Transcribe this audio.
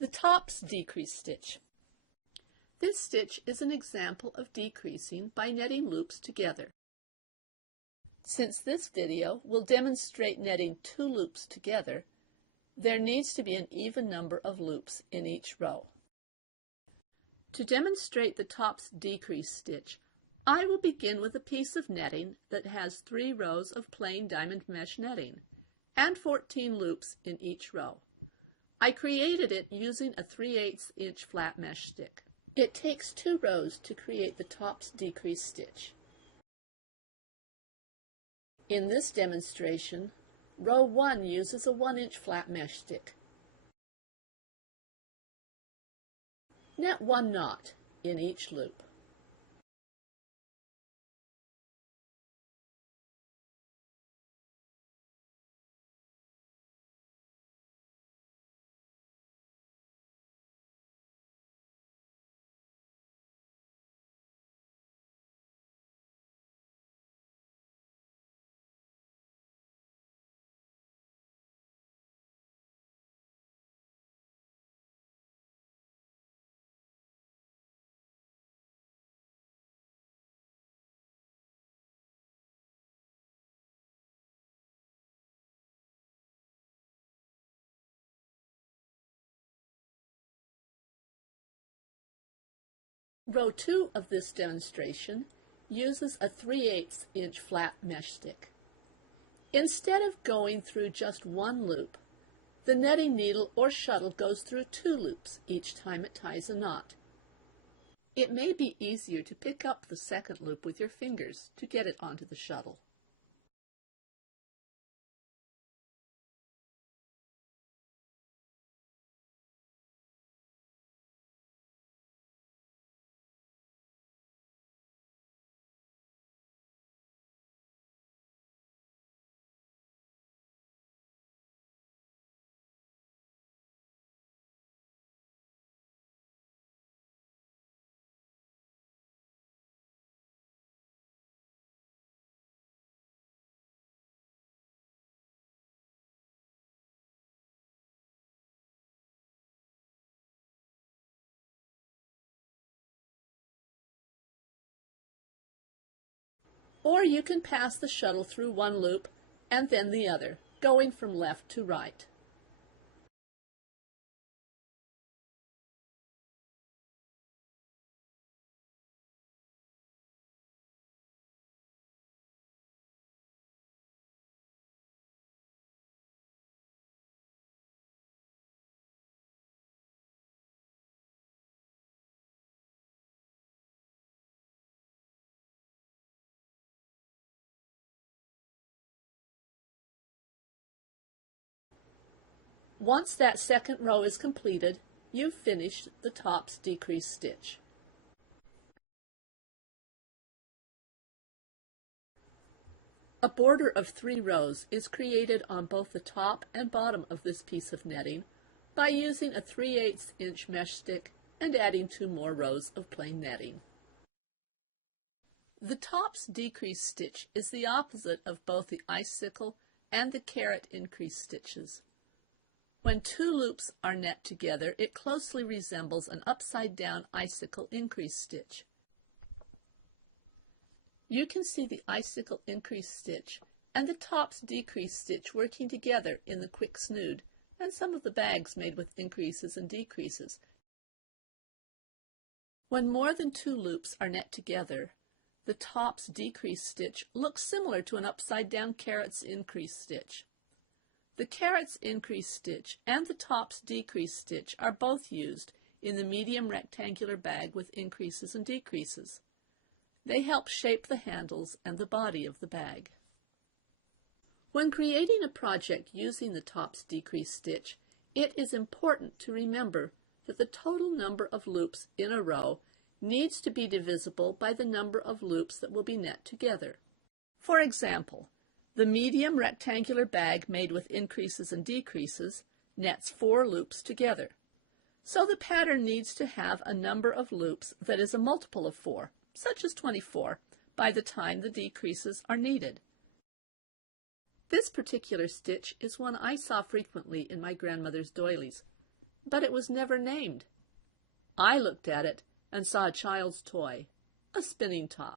The tops decrease stitch. This stitch is an example of decreasing by netting loops together. Since this video will demonstrate netting 2 loops together, there needs to be an even number of loops in each row. To demonstrate the tops decrease stitch, I will begin with a piece of netting that has 3 rows of plain diamond mesh netting and 14 loops in each row. I created it using a 3/8 inch flat mesh stick. It takes 2 rows to create the tops decrease stitch. In this demonstration, row 1 uses a 1-inch flat mesh stick. Net 1 knot in each loop. Row 2 of this demonstration uses a 3/8 inch flat mesh stick. Instead of going through just 1 loop, the netting needle or shuttle goes through 2 loops each time it ties a knot. It may be easier to pick up the second loop with your fingers to get it onto the shuttle. Or you can pass the shuttle through 1 loop and then the other, going from left to right. Once that second row is completed, you've finished the tops decrease stitch. A border of 3 rows is created on both the top and bottom of this piece of netting by using a 3/8 inch mesh stick and adding 2 more rows of plain netting. The tops decrease stitch is the opposite of both the icicle and the caret increase stitches. When 2 loops are net together, it closely resembles an upside-down icicle increase stitch. You can see the icicle increase stitch and the tops decrease stitch working together in the quick snood and some of the bags made with increases and decreases. When more than 2 loops are net together, the tops decrease stitch looks similar to an upside-down caret's increase stitch. The caret's increase stitch and the tops decrease stitch are both used in the medium rectangular bag with increases and decreases. They help shape the handles and the body of the bag. When creating a project using the tops decrease stitch, it is important to remember that the total number of loops in a row needs to be divisible by the number of loops that will be net together. For example, the medium rectangular bag made with increases and decreases nets 4 loops together. So the pattern needs to have a number of loops that is a multiple of 4, such as 24, by the time the decreases are needed. This particular stitch is one I saw frequently in my grandmother's doilies. but it was never named. I looked at it and saw a child's toy, a spinning top.